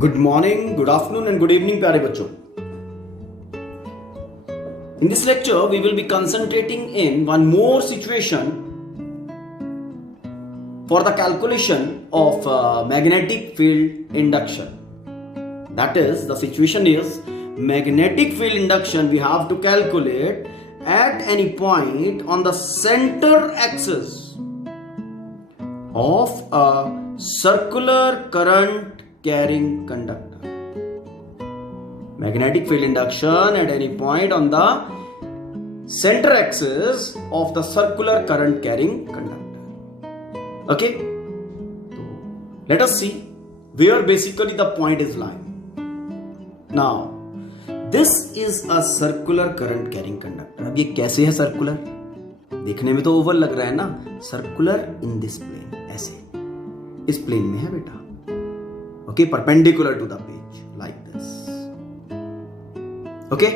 Good morning, good afternoon and good evening प्यारे बच्चों. In this lecture, we will be concentrating in one more situation for the calculation of magnetic field induction. That is, the situation is magnetic field induction we have to calculate at any point on the center axis of a circular current carrying conductor. Magnetic field induction at any point on the center axis of the circular current carrying conductor. Okay, let us see where basically the point is lying. Now this is a circular current carrying conductor. अब ये कैसे है circular? देखने में तो Oval लग रहा है ना. सर्कुलर इन दिस प्लेन, ऐसे इस प्लेन में है बेटा. Okay, perpendicular to the page like this. Okay,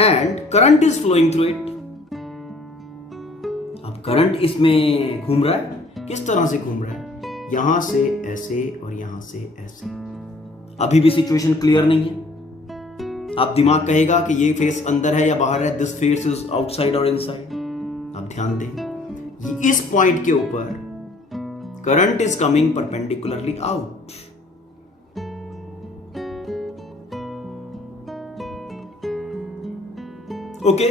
and current is flowing through it. अब करंट इसमें घूम रहा है. किस तरह से घूम रहा है? यहां से ऐसे और यहां से ऐसे. अभी भी सिचुएशन क्लियर नहीं है. आप दिमाग कहेगा कि ये फेस अंदर है या बाहर है. दिस फेस इज आउटसाइड और इनसाइड. आप ध्यान दें, इस पॉइंट के ऊपर current is coming perpendicularly out. Okay,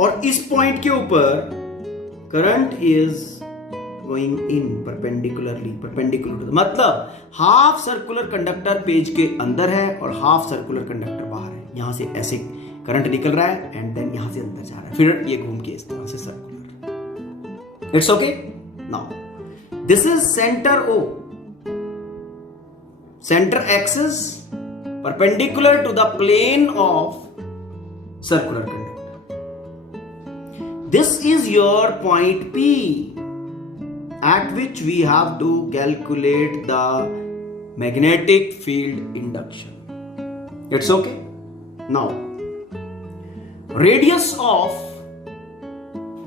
और इस पॉइंट के ऊपर current is going in perpendicular. मतलब हाफ सर्कुलर कंडक्टर पेज के अंदर है और हाफ सर्कुलर कंडक्टर बाहर है. यहां से ऐसे करंट निकल रहा है एंड देन यहां से अंदर जा रहा है. फिर ये घूम के इस तरह से circular. It's okay. Now this is centre O. Center axis perpendicular to the plane of circular conductor. This is your point P at which we have to calculate the magnetic field induction. It's okay. Now, radius of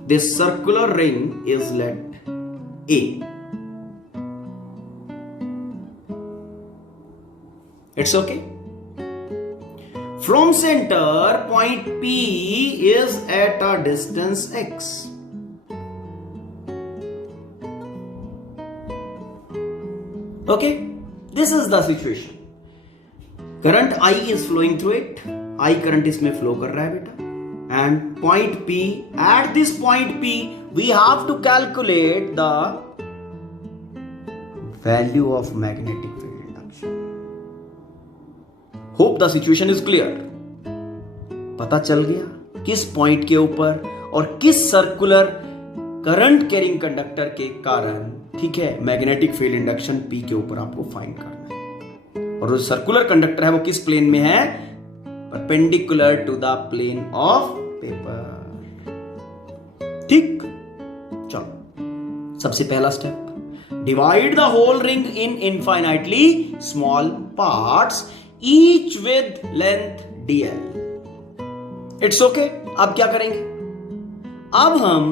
this circular ring is let A. It's okay. From center, point P is at a distance x. Okay, this is the situation. Current I is flowing through it. I current इसमें flow कर रहा है बेटा. And point P, at this point P, we have to calculate the value of magnetic field. Hope the situation is clear. पता चल गया किस point के ऊपर और किस सर्कुलर करंट कैरिंग कंडक्टर के कारण, ठीक है, मैग्नेटिक फील्ड इंडक्शन P के ऊपर आपको फाइंड करना है. और जो सर्कुलर कंडक्टर है वो किस प्लेन में है? Perpendicular to the plane of paper. ठीक, चलो सबसे पहला step, divide the whole ring in infinitely small parts each with length dl. It's okay. अब क्या करेंगे? अब हम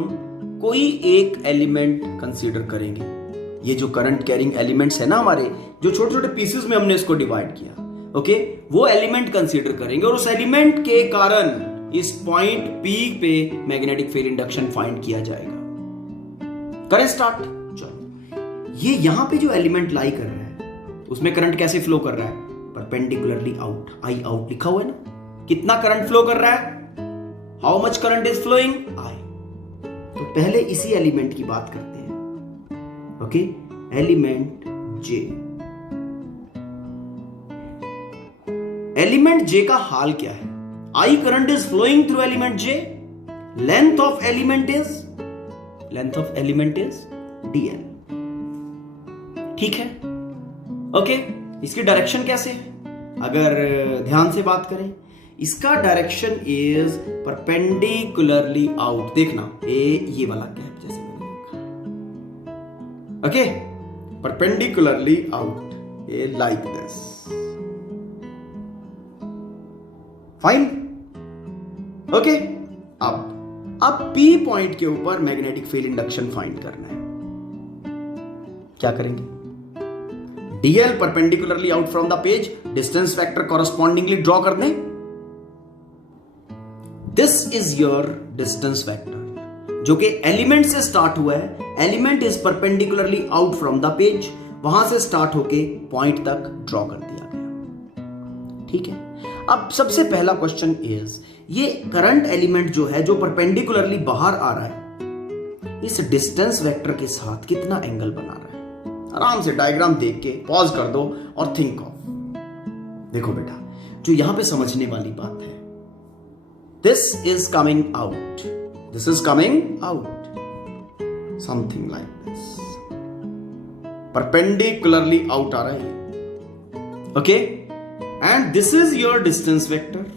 कोई एक एलिमेंट कंसीडर करेंगे. ये जो करंट कैरिंग एलिमेंट्स है ना हमारे, जो छोटे छोटे पीसेस में हमने इसको डिवाइड किया, ओके, वो एलिमेंट कंसीडर करेंगे और उस एलिमेंट के कारण इस पॉइंट P पे मैग्नेटिक फील्ड इंडक्शन फाइंड किया जाएगा. करें स्टार्ट. चलो, ये यहां पे जो एलिमेंट लाई कर रहा है उसमें करंट कैसे फ्लो कर रहा है? Perpendicularly out. आई आउट लिखा हुआ है ना. कितना करंट फ्लो कर रहा है? How much current is flowing? I. तो पहले इसी एलिमेंट की बात करते हैं. Okay, element J. Element J का हाल क्या है? I current is flowing through element J. Length of element is dl. ठीक है. ओके, इसकी डायरेक्शन कैसे है? अगर ध्यान से बात करें, इसका डायरेक्शन इज परपेंडिकुलरली आउट. देखना, ये वाला गैप जैसे मैंने लिखा. ओके, परपेंडिकुलरली आउट, ये लाइक दिस. फाइन. ओके, अब P पॉइंट के ऊपर मैग्नेटिक फील्ड इंडक्शन फाइंड करना है. क्या करेंगे? DL perpendicularly out from the page, distance vector correspondingly draw कर दें। This is your distance vector जो कि एलिमेंट से स्टार्ट हुआ है। Element is perpendicularly out from the page, वहां से स्टार्ट होके पॉइंट तक ड्रॉ कर दिया गया। ठीक है, अब सबसे पहला क्वेश्चन इज ये करंट एलिमेंट जो है जो परपेंडिकुलरली बाहर आ रहा है, इस डिस्टेंस वेक्टर के साथ कितना एंगल बना रहा है। आराम से डायग्राम देख के पॉज कर दो और थिंक ऑफ। देखो बेटा, जो यहां पे समझने वाली बात है, this is coming out, this is coming out, something like this, perpendicularly out आ रहा है। Okay, and this is your distance vector.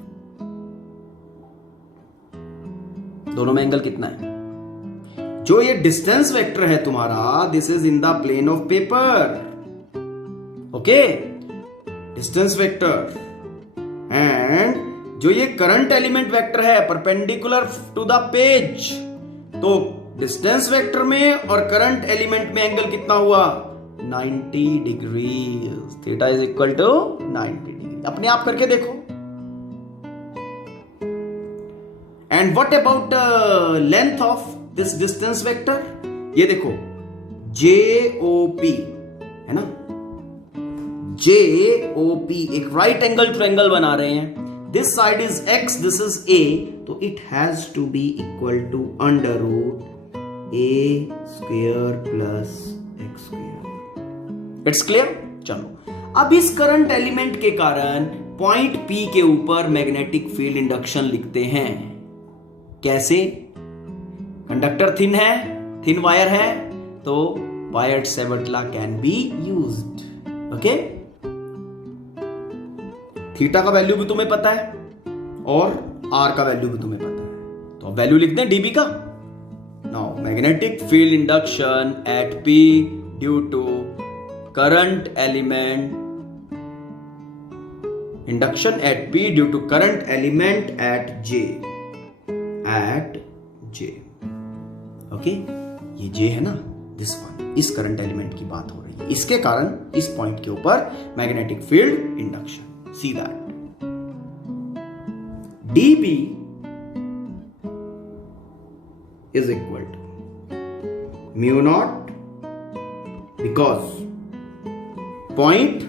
दोनों में एंगल कितना है? जो ये डिस्टेंस वेक्टर है तुम्हारा, this is in the plane of paper. Okay, distance vector. And जो ये करंट एलिमेंट वेक्टर है परपेंडिकुलर टू द पेज, तो डिस्टेंस वेक्टर में और करंट एलिमेंट में एंगल कितना हुआ? 90 degree. Theta is equal to 90 degree. अपने आप करके देखो। And what about length of this distance vector? ये देखो, JOP है ना, JOP एक राइट एंगल ट्रायंगल बना रहे हैं। This side is x, this is a, तो it has to be equal to under root a square plus x square. It's clear? चलो, अब इस करंट एलिमेंट के कारण पॉइंट P के ऊपर मैग्नेटिक फील्ड इंडक्शन लिखते हैं। कैसे? कंडक्टर थिन है, थिन वायर है, तो वायर्ड सेवटला can be used. Okay, theta का वैल्यू भी तुम्हें पता है और आर का वैल्यू भी तुम्हें पता है, तो वैल्यू लिख दें डीबी का। Now magnetic field induction at P due to current element, induction at P due to current element at J. Okay, ये जे है ना, दिस वन, इस करंट एलिमेंट की बात हो रही है। इसके कारण इस पॉइंट के ऊपर magnetic field induction. See that dB is equal to mu naught, because point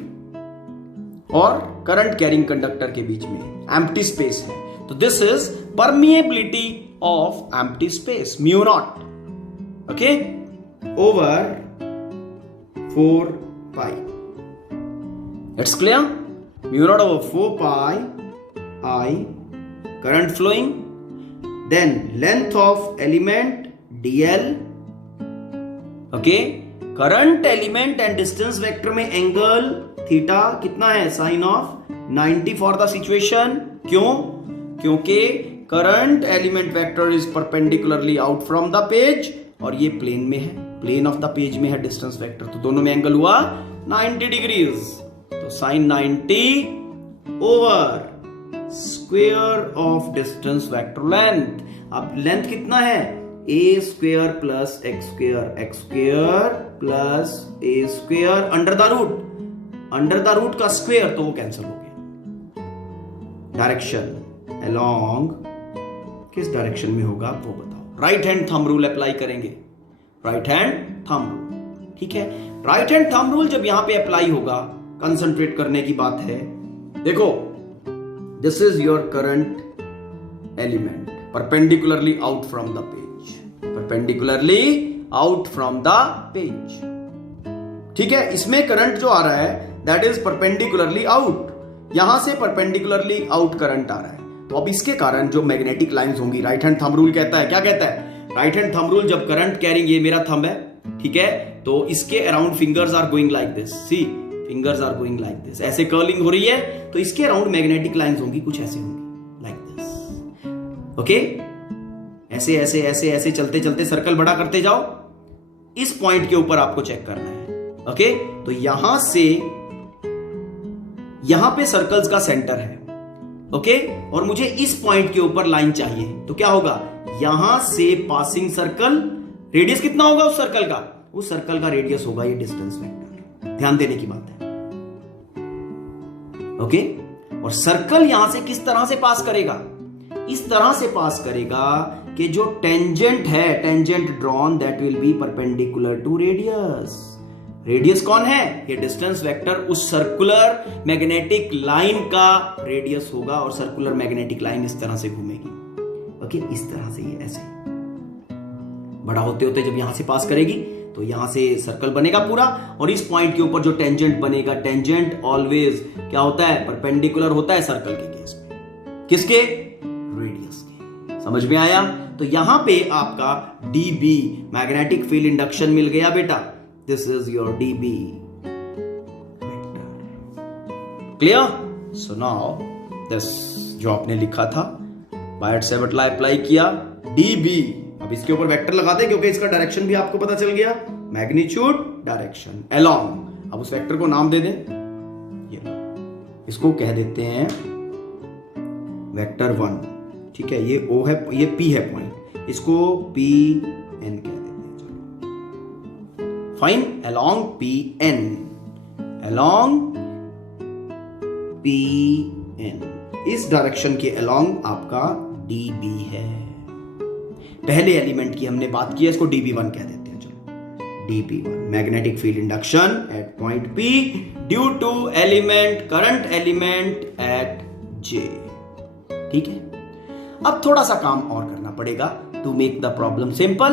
और करंट कैरिंग कंडक्टर के बीच में एम्प्टी स्पेस है, तो this is permeability of empty space, mu naught, okay, over 4 pi. It's clear? Mu naught over 4 pi I, current flowing, then length of element dl, okay, current element and distance vector में angle theta कितना है? Sine of 90 for the situation. क्यों? क्योंकि current element vector is perpendicularly out from the page और ये plane में है, plane of the page में है डिस्टेंस वेक्टर, तो दोनों में एंगल हुआ 90 डिग्रीज। तो sine 90 over square of distance vector length. अब लेंथ कितना है? a square plus x square plus a square under the root का स्क्वेयर, तो वो कैंसिल हो गया। डायरेक्शन अलोंग किस डायरेक्शन में होगा वो बताओ। Right hand thumb rule apply करेंगे, राइट हैंड थंब रूल, ठीक है। राइट हैंड थंब रूल जब यहां पे अप्लाई होगा, कंसंट्रेट करने की बात है। देखो, this is your current element perpendicularly out from the page, perpendicularly out from the page, ठीक है। इसमें करंट जो आ रहा है that is perpendicularly out, यहां से perpendicularly out करंट आ रहा है, तो अब इसके कारण जो मैग्नेटिक लाइंस होंगी, राइट हैंड थंब रूल कहता है, क्या कहता है? राइट हैंड थंब रूल जब करंट कैरिंग, ये मेरा थंब है, ठीक है, तो इसके around fingers are going like this, see fingers are going like this, ऐसे कर्लिंग हो रही है, तो इसके अराउंड मैग्नेटिक लाइंस होंगी, कुछ ऐसे होंगी लाइक दिस, ओके। ऐसे ऐसे ऐसे ऐसे चलते चलते सर्कल बड़ा करते जाओ, इस पॉइंट के ऊपर आपको चेक करना है, ओके। तो यहां से यहां पे सर्कल्स का सेंटर है, ओके, और मुझे इस पॉइंट के ऊपर लाइन चाहिए, तो क्या होगा? यहां से पासिंग सर्कल, रेडियस कितना होगा उस सर्कल का? उस सर्कल का रेडियस होगा ये डिस्टेंस वेक्टर। ध्यान देने की बात है, ओके। और सर्कल यहां से किस तरह से पास करेगा? इस तरह से पास करेगा कि जो टेंजेंट है, tangent drawn that will be perpendicular to radius. Radius कौन है? ये डिस्टेंस वेक्टर उस सर्कुलर मैग्नेटिक लाइन का रेडियस होगा और सर्कुलर मैग्नेटिक लाइन इस तरह से घूमेगी। ओके, इस तरह से ये ऐसे बड़ा होते होते जब यहां से पास करेगी तो यहां से सर्कल बनेगा पूरा, और इस पॉइंट के ऊपर जो टेंजेंट बनेगा, टेंजेंट ऑलवेज क्या होता है? परपेंडिकुलर होता है सर्कल के केस में। किसके? रेडियस के। समझ में आया? तो यहां पे आपका dB मैग्नेटिक फील्ड इंडक्शन मिल गया बेटा। This is your dB vector. Clear? So now this जो आपने लिखा था बायट-सैवर्ट लॉ अप्लाई किया, dB। अब इसके ऊपर वेक्टर लगा दे क्योंकि इसका डायरेक्शन भी आपको पता चल गया, मैग्नीट्यूड, डायरेक्शन, अलोंग। अब उस वेक्टर को नाम दे दें, ये इसको कह देते हैं वेक्टर 1। ठीक है, ये O है, ये P है पॉइंट, इसको PN कह देते हैं। चलो fine, along PN, along PN, इस डायरेक्शन के अलोंग आपका dB है। पहले एलिमेंट की हमने बात की है, इसको dB1 कह देते हैं। चलो dB1 magnetic field induction at point P due to element, current element at J। ठीक है, अब थोड़ा सा काम और करना पड़ेगा to make the problem simple.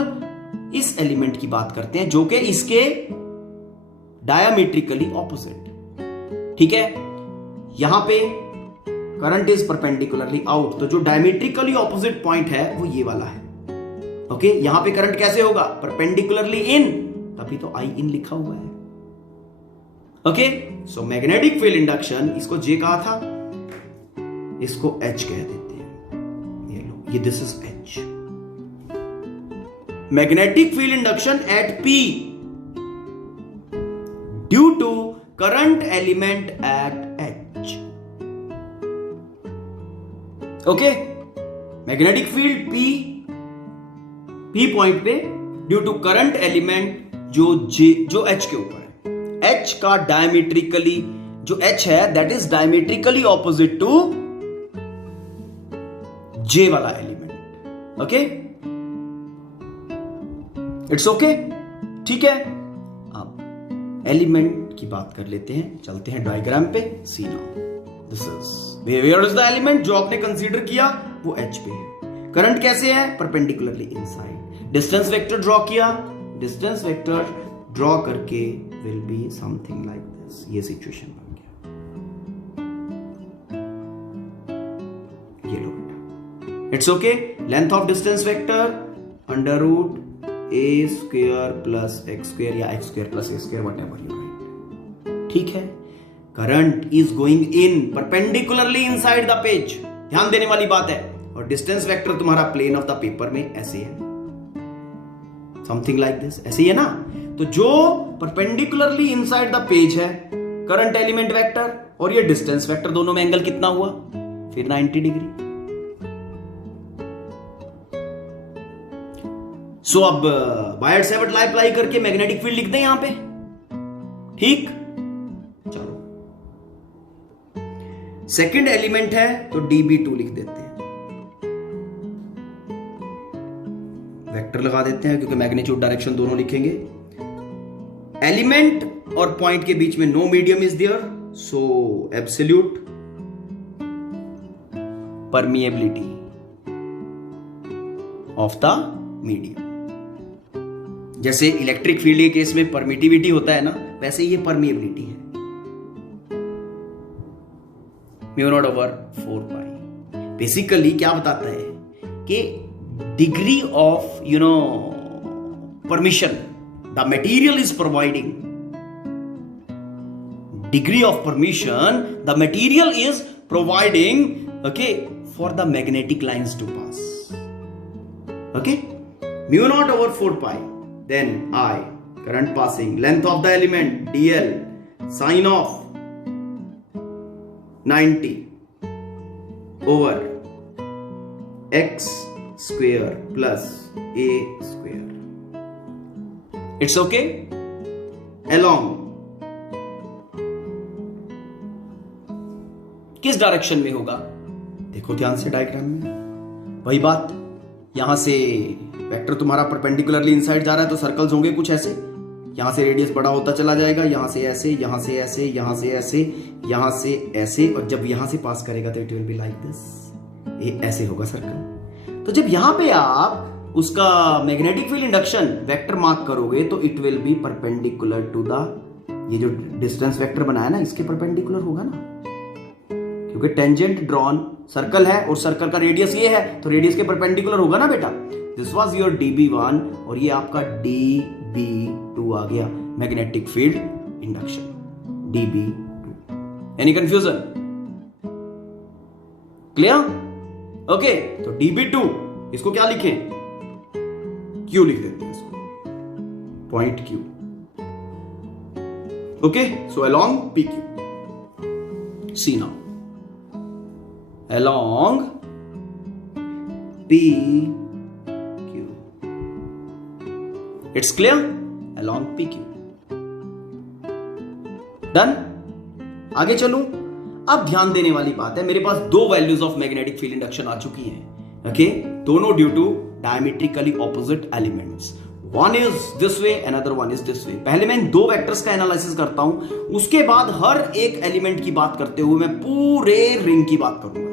इस एलिमेंट की बात करते हैं जो कि इसके डायमीट्रिकली ऑपोजिट। ठीक है, यहां पे करंट इज परपेंडिकुलरली आउट, तो जो डायमीट्रिकली ऑपोजिट पॉइंट है वो ये वाला है। ओके, यहां पे करंट कैसे होगा? परपेंडिकुलरली इन, तभी तो आई इन लिखा हुआ है। Okay, so magnetic field induction, इसको J कहा था, इसको H कह देते हैं। ये लो, ये this is H। Magnetic field induction at P due to current element at H। Okay, magnetic field P point पे ड्यू टू करंट एलिमेंट जो H के ऊपर है। H का डायमीट्रिकली, जो H है that is diametrically opposite to J वाला element. Okay, it's okay. ठीक है, अब एलिमेंट की बात कर लेते हैं, चलते हैं डायग्राम पे। See now, this is where is the element जो आपने कंसीडर किया, वो H पे है। करंट कैसे है? Perpendicularly inside. Distance vector draw किया, डिस्टेंस वेक्टर ड्रॉ करके will be something like this. ये सिचुएशन बन गया। ये लो बेटा, it's okay. Length of distance vector under root a square plus x square या x square plus a square, whatever you write. ठीक है, current is going in perpendicularly inside the page, ध्यान देने वाली बात है। और डिस्टेंस वेक्टर तुम्हारा प्लेन ऑफ द पेपर में ऐसे है, समथिंग लाइक दिस, ऐसे ही है ना। तो जो परपेंडिकुलरली इनसाइड द पेज है करंट एलिमेंट वेक्टर और ये डिस्टेंस वेक्टर, दोनों में एंगल कितना हुआ? फिर 90 डिग्री। सो अब बायट-सैवर्ट लॉ अप्लाई करके मैग्नेटिक फील्ड लिख दें यहां पे। ठीक, चलो सेकंड एलिमेंट है तो dB2 लिख देते हैं, वेक्टर लगा देते हैं क्योंकि मैग्नीट्यूड डायरेक्शन दोनों लिखेंगे। एलिमेंट और पॉइंट के बीच में no medium is there, so absolute permeability of the medium. जैसे इलेक्ट्रिक फील्ड के केस में परमिटिविटी होता है ना, वैसे ये परमिएबिलिटी है, μ0/4π। बेसिकली क्या बताता है कि degree of permission the material is providing, degree of permission the material is providing, okay, for the magnetic lines to pass. Okay, μ0/4π, then I, current passing, length of the element dl, sine of 90 over x square plus a square. It's okay? Along किस direction में होगा? देखो ध्यान से diagram में, वही बात, यहां से वेक्टर तुम्हारा परपेंडिकुलरली इनसाइड जा रहा है तो सर्कल्स होंगे कुछ ऐसे, यहां से रेडियस बड़ा होता चला जाएगा, यहां से ऐसे, यहां से ऐसे, यहां से ऐसे, यहां से ऐसे, और जब यहां से पास करेगा तो it will be like this, ये ऐसे होगा सर्कल। तो जब यहां पे आप उसका magnetic field induction vector mark करोगे तो it will be perpendicular to the, ये जो डिस्टेंस वेक्टर बनाया ना इसके परपेंडिकुलर होगा ना, क्योंकि टेंजेंट ड्रॉन सर्कल है और सर्कल का रेडियस ये है तो रेडियस के परपेंडिकुलर होगा ना बेटा। दिस वाज योर dB1 और ये आपका dB2 आ गया, magnetic field induction dB2। Any confusion? Clear? Okay, तो dB2 इसको क्या लिखें? Q लिख देते हैं इसको, point Q। Okay, so along PQ, see now, along PQ, it's clear? along PQ, done. आगे चलूं, अब ध्यान देने वाली बात है, मेरे पास दो values of magnetic field induction आ चुकी हैं, ओके, दोनों due to diametrically opposite elements, one is this way, another one is this way. पहले मैं इन दो वेक्टर्स का एनालिसिस करता हूं, उसके बाद हर एक एलिमेंट की बात करते हुए मैं पूरे रिंग की बात करूंगा।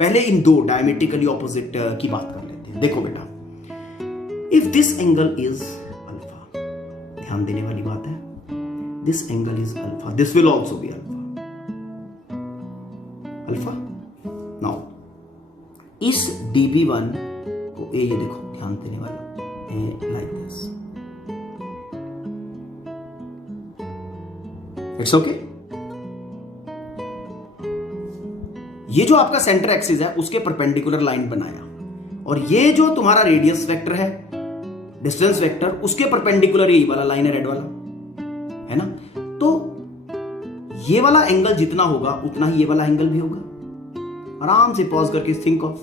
पहले इन दो डायमेट्रिकली ऑपोजिट की बात कर लेते हैं। देखो बेटा, if this angle is alpha, ध्यान देने वाली बात है, this angle is alpha, this will also be alpha, alpha. Now इस dB1 को, ये देखो ध्यान देने वाला, लाइक दिस, इट्स ओके। ये जो आपका सेंटर एक्सिस है उसके परपेंडिकुलर लाइन बनाया, और ये जो तुम्हारा रेडियस वेक्टर है, डिस्टेंस वेक्टर, उसके परपेंडिकुलर यही वाला लाइन है, रेड वाला है ना। तो ये वाला एंगल जितना होगा उतना ही ये वाला एंगल भी होगा। आराम से पॉज करके थिंक ऑफ,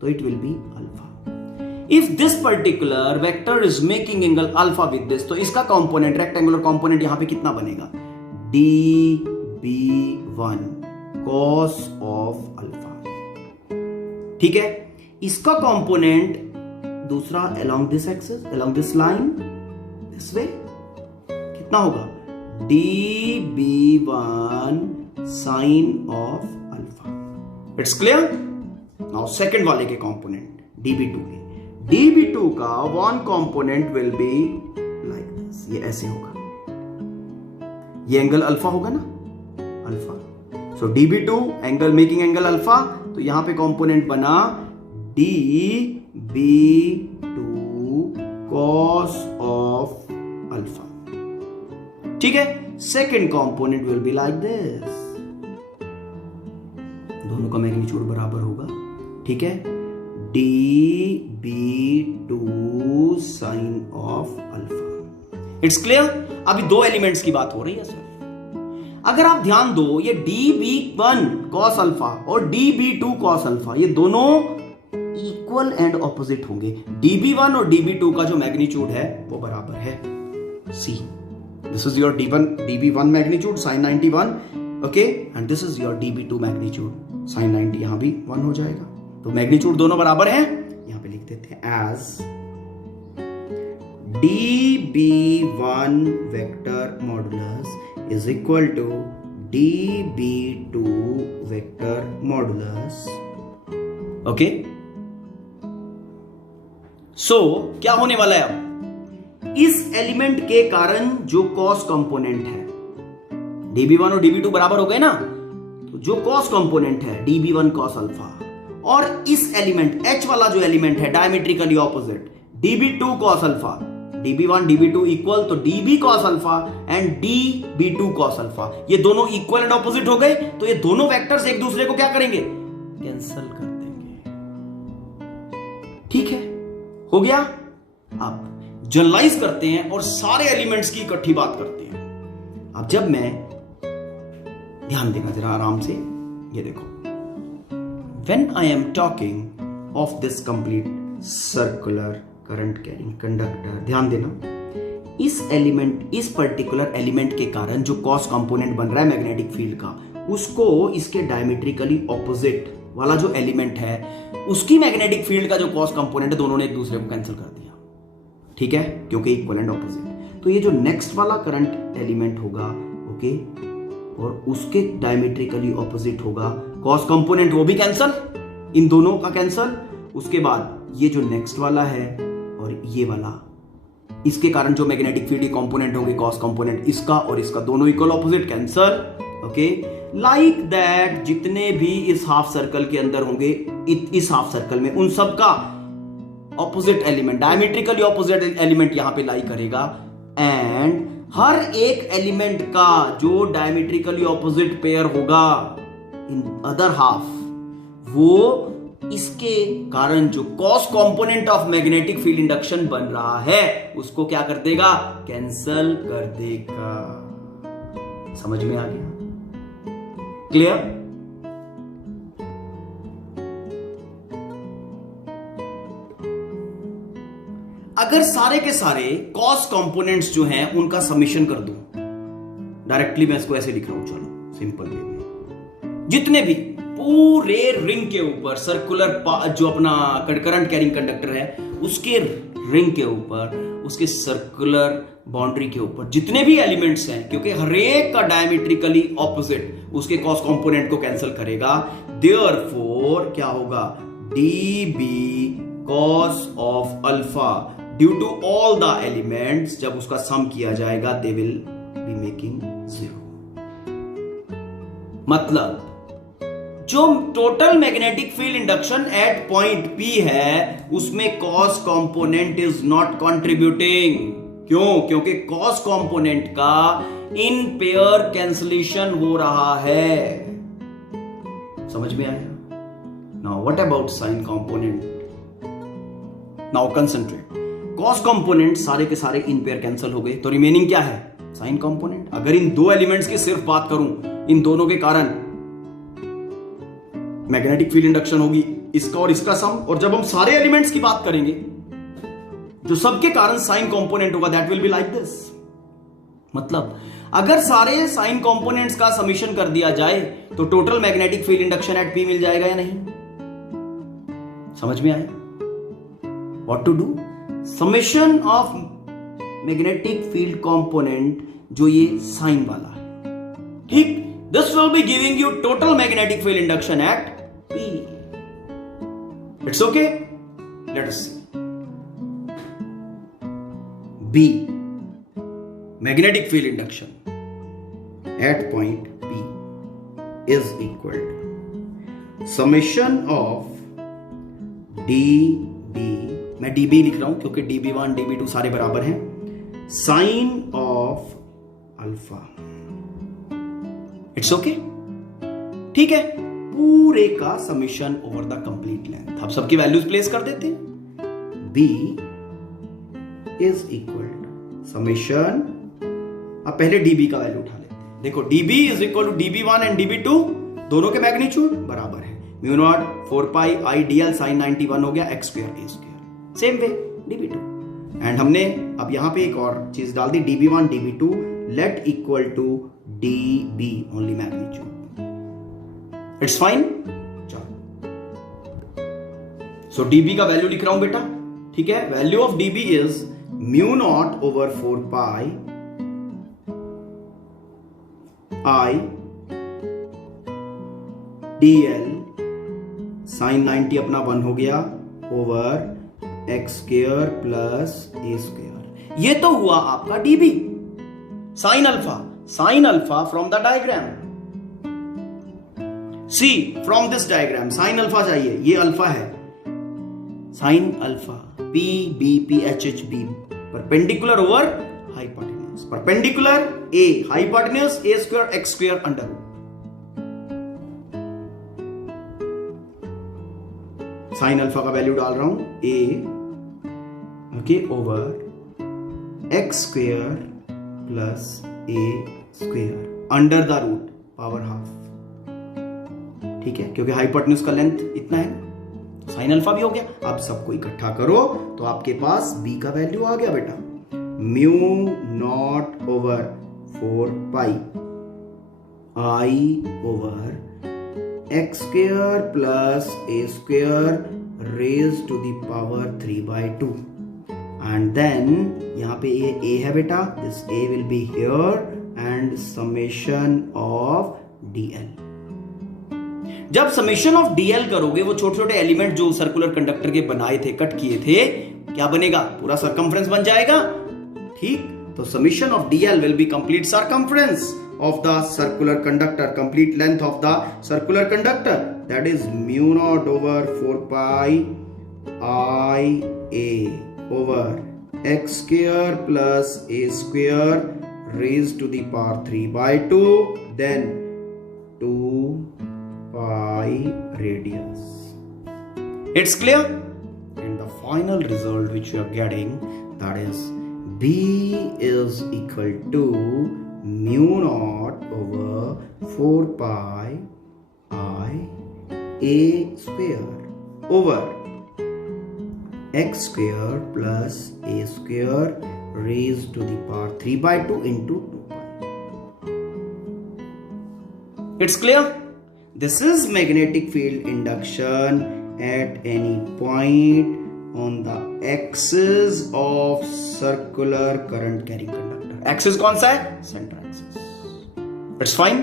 तो it will be alpha. If this particular vector is making angle alpha with this, तो इसका कंपोनेंट, रेक्टेंगुलर कंपोनेंट यहां पे कितना बनेगा? dB1 cos ऑफ अल्फा, ठीक है। इसका कंपोनेंट दूसरा along this axis, along this line, this way, कितना होगा? dB1 sin of alpha. It's clear? Now second वाले के कंपोनेंट dB2 के, dB2 का one component will be like this, ये ऐसे होगा, ये एंगल अल्फा होगा ना, अल्फा। सो dB2 angle making angle alpha, तो यहां पे कंपोनेंट बना dB2 cos ऑफ अल्फा, ठीक है। Second component will be like this, दोनों का मैग्नीट्यूड बराबर होगा, ठीक है, dB2 sin of alpha. It's clear? अभी दो एलिमेंट्स की बात हो रही है सर। अगर आप ध्यान दो, ये dB1 cos अल्फा और dB2 cos अल्फा, ये दोनों इक्वल एंड ऑपोजिट होंगे। dB1 और dB2 का जो मैग्नीट्यूड है वो बराबर है। See, this is your dB1 magnitude sin 91, okay, and this is your dB2 magnitude sin 90, यहां भी 1 हो जाएगा। तो मैग्नीट्यूड दोनों बराबर हैं, यहां पे लिख देते हैं as dB1 vector modulus is equal to dB2 vector modulus, okay. So क्या होने वाला है अब, इस एलिमेंट के कारण जो कॉस कंपोनेंट है, dB1 और dB2 बराबर हो गए ना, तो जो कॉस कंपोनेंट है dB1 cos अल्फा, और इस एलिमेंट H वाला जो एलिमेंट है diametrically opposite dB2 cos alpha, dB1 dB2 equal, तो dB cos alpha and dB2 cos alpha, ये दोनों इक्वल एंड ऑपोजिट हो गए, तो ये दोनों वेक्टर्स एक दूसरे को क्या करेंगे? कैंसल कर देंगे, ठीक है, हो गया। अब जनरलाइज करते हैं और सारे एलिमेंट्स की इकट्ठी बात करते हैं। अब जब मैं, ध्यान देना जरा आराम से, ये देखो, when I am talking of this complete circular current carrying conductor, ध्यान देना, इस एलिमेंट, इस पर्टिकुलर एलिमेंट के कारण जो कॉस कंपोनेंट बन रहा है मैग्नेटिक फील्ड का, उसको इसके डायमेट्रिकली ऑपोजिट वाला जो एलिमेंट है उसकी मैग्नेटिक फील्ड का जो कॉस कंपोनेंट है दोनों ने एक दूसरे को कैंसिल कर दिया, ठीक है, क्योंकि इक्वल एंड ऑपोजिट। तो ये जो नेक्स्ट वाला करंट एलिमेंट होगा, ओके, और उसके डायमेट्रिकली ऑपोजिट होगा कॉस कंपोनेंट, वो भी कैंसल, इन दोनों का कैंसल। उसके बाद ये जो नेक्स्ट वाला है और ये वाला, इसके कारण जो मैग्नेटिक फील्ड कंपोनेंट होंगे कॉस कंपोनेंट, इसका और इसका दोनों equal opposite cancel, okay. Like that जितने भी इस हाफ सर्कल के अंदर होंगे, इस हाफ सर्कल में उन सब का opposite element, diametrically opposite element यहां पे लाई करेगा, एंड हर एक एलिमेंट का जो डायमेट्रिकली ऑपोजिट पेयर होगा इन अदर हाफ, वो इसके कारण जो cos component of magnetic field induction बन रहा है उसको क्या कर देगा, कैंसल कर देगा। समझ में आ गया? क्लियर? अगर सारे के सारे कॉस कंपोनेंट्स जो हैं उनका समीशन कर दूं, डायरेक्टली मैं इसको ऐसे लिख रहा हूं, चलो सिंपल वे में, जितने भी पूरे रिंग के ऊपर सर्कुलर जो अपना करंट कैरिंग कंडक्टर है उसके रिंग के ऊपर, उसके सर्कुलर बाउंड्री के ऊपर जितने भी एलिमेंट्स हैं, क्योंकि हर एक का डायमेट्रिकली ऑपोजिट उसके कॉस कंपोनेंट को कैंसिल करेगा, देयरफॉर क्या होगा, dB cos of alpha due to all the elements, जब उसका सम किया जाएगा दे विल बी मेकिंग 0। मतलब जो total magnetic field induction at point P है उसमें cos component is not contributing. क्यों? क्योंकि कॉस कंपोनेंट का इन पेयर कैंसलेशन हो रहा है। समझ में आया? Now what about sign component? Now concentrate. Cos component सारे के सारे इन पेयर कैंसिल हो गए, तो रिमेनिंग क्या है, साइन कंपोनेंट। अगर इन दो एलिमेंट्स की सिर्फ बात करूं, इन दोनों के कारण मैग्नेटिक फील्ड इंडक्शन होगी, इसका और इसका सम, और जब हम सारे एलिमेंट्स की बात करेंगे जो सबके कारण साइन कंपोनेंट होगा, that will be like this. मतलब अगर सारे साइन कंपोनेंट्स का समीशन कर दिया जाए तो total magnetic field induction at P मिल जाएगा या नहीं? समझ में आया? What to do? Summation of magnetic field component जो ये साइन वाला है, ठीक, this will be giving you total magnetic field induction at P. It's okay? Let us see. B, magnetic field induction at point P is equal to summation of dB, मैं dB लिख रहा हूं क्योंकि dB1 dB2 सारे बराबर हैं, sine of alpha. It's okay, ठीक है, पूरे का summation over the complete length. अब सबकी वैल्यूज प्लेस कर देते हैं। B is equal to summation, अब पहले dB का वैल्यू उठा लेते हैं। देखो dB is equal to dB1 and dB2, दोनों के मैग्नीट्यूड बराबर है, mu naught 4 pi i dl sin 91 हो गया x square a square, same way dB2। And हमने अब यहां पे एक और चीज डाल दी, dB1 dB2 let equal to dB only magnitude. It's fine. चलो, सो dB का वैल्यू लिख रहा हूं बेटा, ठीक है। Value of dB is mu naught over 4 pi i dl sin 90 अपना 1 हो गया over x square plus a square. ये तो हुआ आपका dB sine alpha from the diagram. See from this diagram sine alpha चाहिए, ये अल्फा है, sine alpha P B P H H B perpendicular over hypotenuse, perpendicular A hypotenuse A square x square under. Sine alpha का value डाल रहा हूं A okay over x square plus a square under the root power half, ठीक है, क्योंकि hypotenuse का length इतना है, साइन अल्फा भी हो गया। अब सबको इकट्ठा करो तो आपके पास b का वैल्यू आ गया बेटा, mu naught over 4 pi I over x square plus a square raised to the power 3/2 and then यहाँ पे ये a है बेटा, this a will be here and summation of dl. जब समेशन ऑफ dl करोगे, वो छोटे छोटे एलिमेंट जो सर्कुलर कंडक्टर के बनाए थे, कट किए थे, क्या बनेगा? पूरा सर्कमफ्रेंस बन जाएगा, ठीक? तो summation of dl will be complete circumference of the circular conductor, complete length of the circular conductor, that is mu naught over 4 pi I a over x square plus a square raised to the power 3/2, then 2 pi radius. It's clear? And the final result which you are getting, that is B is equal to mu naught over 4 pi I a square over x square plus a square raised to the power 3/2 into 2 pi. It's clear? This is magnetic field induction at any point on the axis of circular current carrying conductor. Axis कौन सा है? Centre axis. It's fine,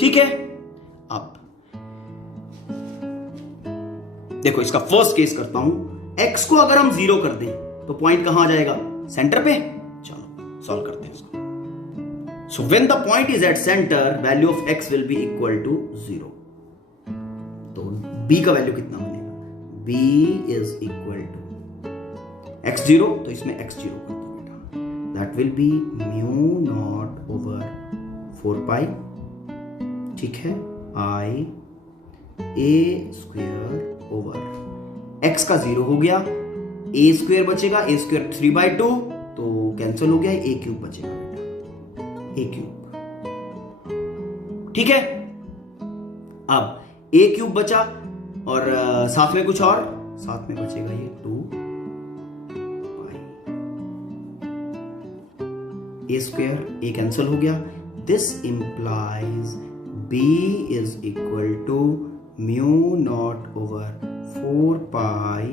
ठीक है. अब देखो, इसका first case करता हूं. x को अगर हम 0 कर दें तो पॉइंट कहां आ जाएगा? सेंटर पे. चलो सॉल्व करते हैं इसको. So when the point is at centre, value of x will be equal to 0. तो b का वैल्यू कितना बनेगा? b is equal to x 0, तो इसमें x 0 कर दो बेटा. That will be mu naught over 4 pi, ठीक है, i a square over x का 0 हो गया, a स्क्वेयर बचेगा, a स्क्वेयर 3/2 तो कैंसिल हो गया, a क्यूब बचेगा बेटा, a क्यूब, ठीक है. अब a क्यूब बचा और साथ में कुछ और, साथ में बचेगा ये 2 pi, a square, a cancel हो गया. This implies b is equal to mu naught over 4 pi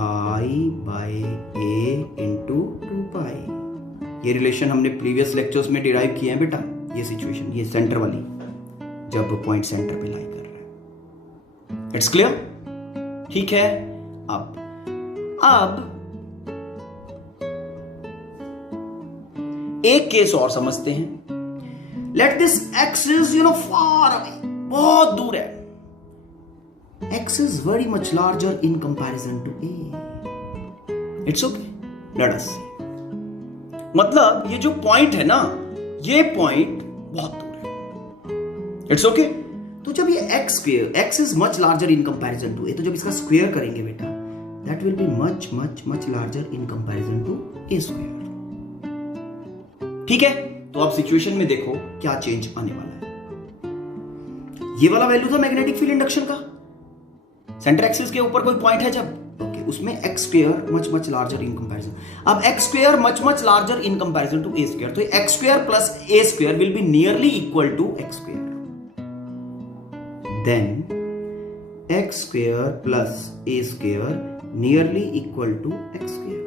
i by a into 2 pi. ये रिलेशन हमने प्रीवियस लेक्चर्स में डिराइव किए हैं बेटा. ये सिचुएशन, ये सेंटर वाली, जब पॉइंट सेंटर पे लाई कर रहे हैं. इट्स क्लियर, ठीक है. अब एक केस और समझते हैं. Let this axis far away, बहुत दूर है. X is very much larger in comparison to A. It's okay. Let us see. मतलब ये जो पॉइंट है ना, ये पॉइंट बहुत दूर है. It's okay. तो जब ये x square, x is much larger in comparison to A, तो जब इसका स्क्वायर करेंगे बेटा, that will be much much much larger in comparison to A square. ठीक है. तो आप सिचुएशन में देखो क्या चेंज आने वाला है. ये वाला वैल्यू था मैग्नेटिक फील्ड इंडक्शन का. सेंटर एक्सिस के ऊपर कोई पॉइंट है जब, ओके, उसमें x square much much larger in comparison. अब x square much much larger in comparison to a square, तो x square plus a square will be nearly equal to x square. Then x square plus a square nearly equal to x square.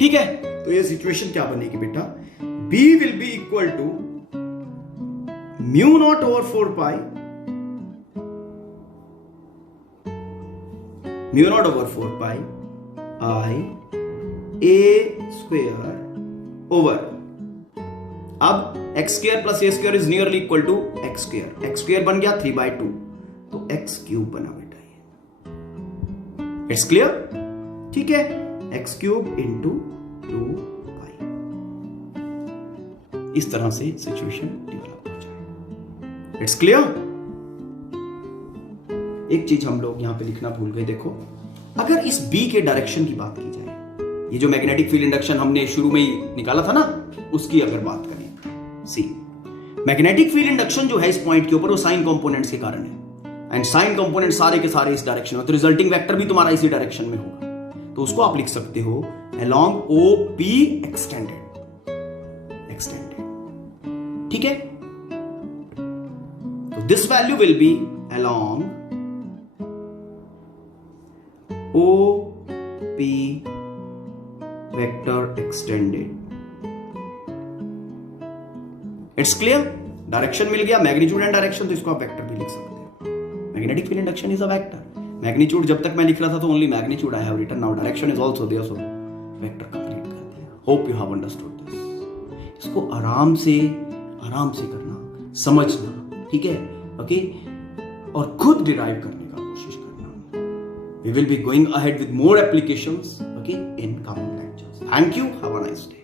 ठीक है. तो ये situation क्या बनेगी बेटा? b will be equal to mu naught over 4 pi mu naught over 4 pi i a square over, अब x square plus a square is nearly equal to x square. x square बन गया 3/2, तो x cube बना बेटा ये. It's clear, ठीक है. x cube into 2 पाई. इस तरह से सिचुएशन डेवलप हो जाएगा. It's clear. एक चीज हम लोग यहां पे लिखना भूल गए. देखो, अगर इस B के डायरेक्शन की बात की जाए, ये जो मैग्नेटिक फील्ड इंडक्शन हमने शुरू में ही निकाला था ना, उसकी अगर बात करें, सी मैग्नेटिक फील्ड इंडक्शन जो है इस पॉइंट के ऊपर, वो साइन कंपोनेंट्स के कारण है. एंड साइन कंपोनेंट सारे के सारे इस डायरेक्शन में, तो रिजल्टिंग वेक्टर भी तुम्हारा इसी डायरेक्शन में होगा. तो उसको आप लिख सकते हो अलोंग OP एक्सटेंडेड. ठीक है, तो this value will be along OP vector extended. It's clear, direction मिल गया, मैग्नीट्यूड एंड डायरेक्शन, तो इसको आप वेक्टर भी लिख सकते हैं। Magnetic field induction is a vector. Magnitude जब तक मैं लिख रहा था तो only magnitude I have written, now direction is also there, so vector complete कर दिया। Hope you have understood this. इसको आराम से करना, समझना, ठीक है, ओके, और खुद डिराइव करने का कोशिश करना। We will be going ahead with more applications, okay, in coming lectures. Thank you, have a nice day.